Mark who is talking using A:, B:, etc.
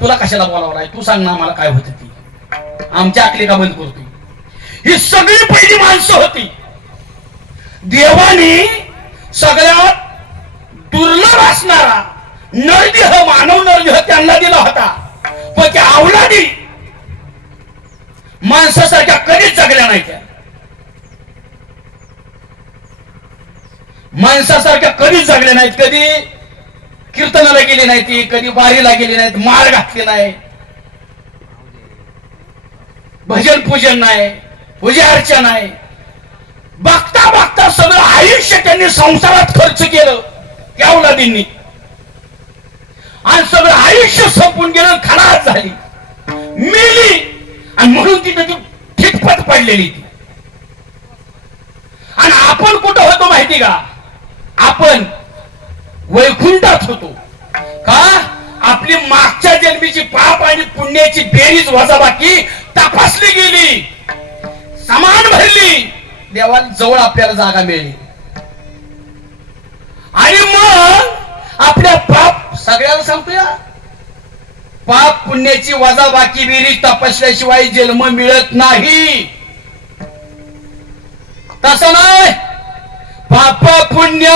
A: तुला कशाला बोलावं आहे तू सांग ना मला काय होत ती. आमच्या आकली का बंद करतो ही सगळी पहिली माणसं होती. देवाने सगळ्यात दुर्लभ असणारा नरदेह मानव नरदेह त्यांना दिला होता. पण त्या आवलादी माणसासारख्या कधीच जगल्या नाही त्या. माणसासारख्या कधीच जगल्या नाहीत. कधी? कीर्तनाला गेली नाही ती कधी वारीला गेली नाहीत माळ घातली नाही. भजन पूजन नाही पूजा अर्चा नाही. बघता बघता सगळं आयुष्य त्यांनी संसारात खर्च केलं त्या औलादींनी आणि सगळं आयुष्य संपून गेलं खराब झाली. मेली आणि म्हणून ती त्याची ठिटपट पडलेली ती. आणि आपण कुठं होतो माहिती का? आपण वैकुंठात होतो. का? आपली मागच्या जन्मीची पाप आणि पुण्याची बेरीज वजाबाकी तपासली गेली. समान भरली. देवाला जवळ आपल्याला जागा मिळली. आणि मग आपल्या पाप सगळ्याला सांगतोया. पाप पुण्याची वजाबाकी बेरीज तपासल्याशिवाय जन्म मिळत नाही. तसं नाही. पाप पुण्य